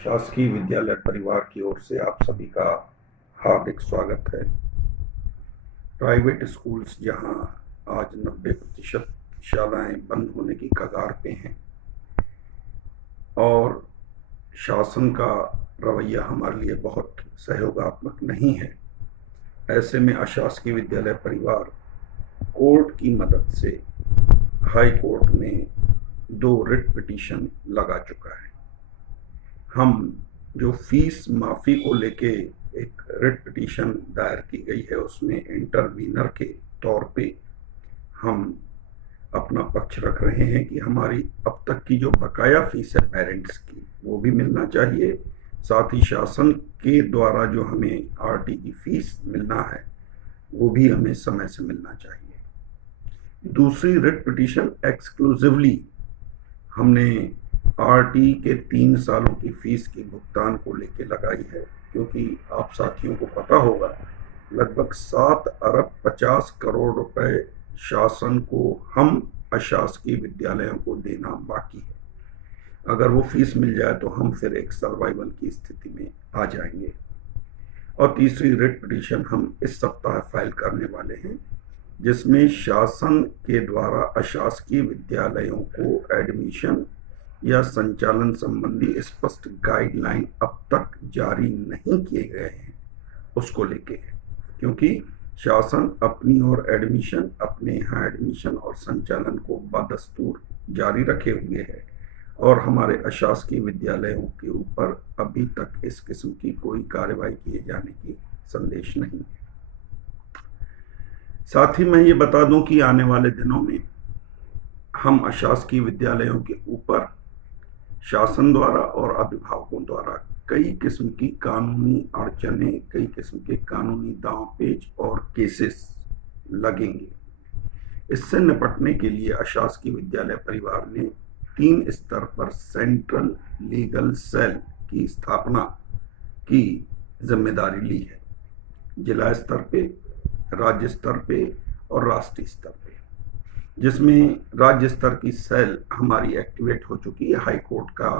शासकीय विद्यालय परिवार की ओर से आप सभी का हार्दिक स्वागत है। प्राइवेट स्कूल्स जहां आज 90% शालाएं बंद होने की कगार पे हैं और शासन का रवैया हमारे लिए बहुत सहयोगात्मक नहीं है, ऐसे में अशासकीय विद्यालय परिवार कोर्ट की मदद से हाई कोर्ट में 2 रिट पिटीशन लगा चुका है। हम जो फीस माफी को लेके एक रिट पिटीशन दायर की गई है, उसमें इंटरवीनर के तौर पे हम अपना पक्ष रख रहे हैं कि हमारी अब तक की जो बकाया फीस है पेरेंट्स की, वो भी मिलना चाहिए। साथ ही शासन के द्वारा जो हमें आरटी की फीस मिलना है, वो भी हमें समय से मिलना चाहिए। दूसरी रिट पिटीशन एक्सक्लूसिवली हमने आरटी के 3 सालों की फीस की भुगतान को लेकर लगाई है, क्योंकि आप साथियों को पता होगा लगभग 7 अरब 50 करोड़ रुपए शासन को हम अशासकीय विद्यालयों को देना बाकी है। अगर वो फीस मिल जाए तो हम फिर एक सर्वाइवल की स्थिति में आ जाएंगे। और तीसरी रिट पिटीशन हम इस सप्ताह फाइल करने वाले हैं, जिसमें शासन के द्वारा अशासकीय विद्यालयों को एडमिशन या संचालन संबंधी स्पष्ट गाइडलाइन अब तक जारी नहीं किए गए हैं, उसको लेके है। क्योंकि शासन अपनी ओर एडमिशन, अपने यहाँ एडमिशन और संचालन को बदस्तूर जारी रखे हुए है और हमारे अशासकीय विद्यालयों के ऊपर अभी तक इस किस्म की कोई कार्रवाई किए जाने की संदेश नहीं है। साथ ही मैं ये बता दूं कि आने वाले दिनों में हम अशासकीय विद्यालयों के ऊपर शासन द्वारा और अभिभावकों द्वारा कई किस्म की कानूनी अड़चने, कई किस्म के कानूनी दांव पेच और केसेस लगेंगे। इससे निपटने के लिए अशासकीय विद्यालय परिवार ने 3 स्तर पर सेंट्रल लीगल सेल की स्थापना की जिम्मेदारी ली है। जिला स्तर पे, राज्य स्तर पे और राष्ट्रीय स्तर पे, जिसमें राज्य स्तर की सेल हमारी एक्टिवेट हो चुकी है। हाई कोर्ट का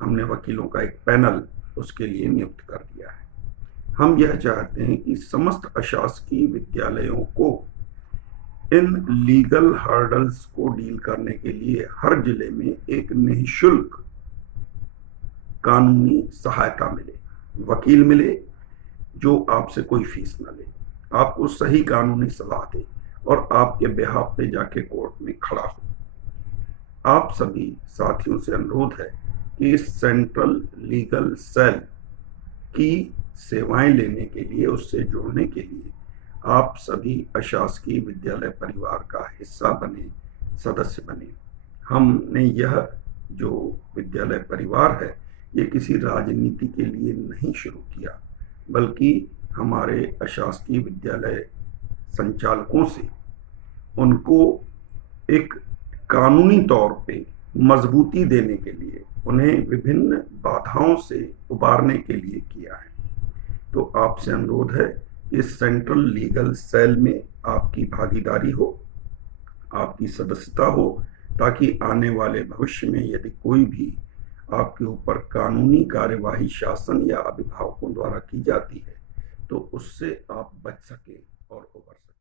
हमने वकीलों का एक पैनल उसके लिए नियुक्त कर दिया है। हम यह चाहते हैं कि समस्त अशासकीय विद्यालयों को इन लीगल हर्डल्स को डील करने के लिए हर जिले में एक निःशुल्क कानूनी सहायता मिले, वकील मिले जो आपसे कोई फीस न ले, आपको सही कानूनी सलाह दे और आपके बिहाफ पे जाके कोर्ट में खड़ा हो। आप सभी साथियों से अनुरोध है कि इस सेंट्रल लीगल सेल की सेवाएं लेने के लिए, उससे जुड़ने के लिए आप सभी अशासकीय विद्यालय परिवार का हिस्सा बने, सदस्य बने। हमने यह जो विद्यालय परिवार है, ये किसी राजनीति के लिए नहीं शुरू किया, बल्कि हमारे अशासकीय विद्यालय संचालकों से उनको एक कानूनी तौर पे मजबूती देने के लिए, उन्हें विभिन्न बाधाओं से उबारने के लिए किया है। तो आपसे अनुरोध है कि इस सेंट्रल लीगल सेल में आपकी भागीदारी हो, आपकी सदस्यता हो, ताकि आने वाले भविष्य में यदि कोई भी आपके ऊपर कानूनी कार्यवाही शासन या अभिभावकों द्वारा की जाती है, तो उससे आप बच सके और उबर सके।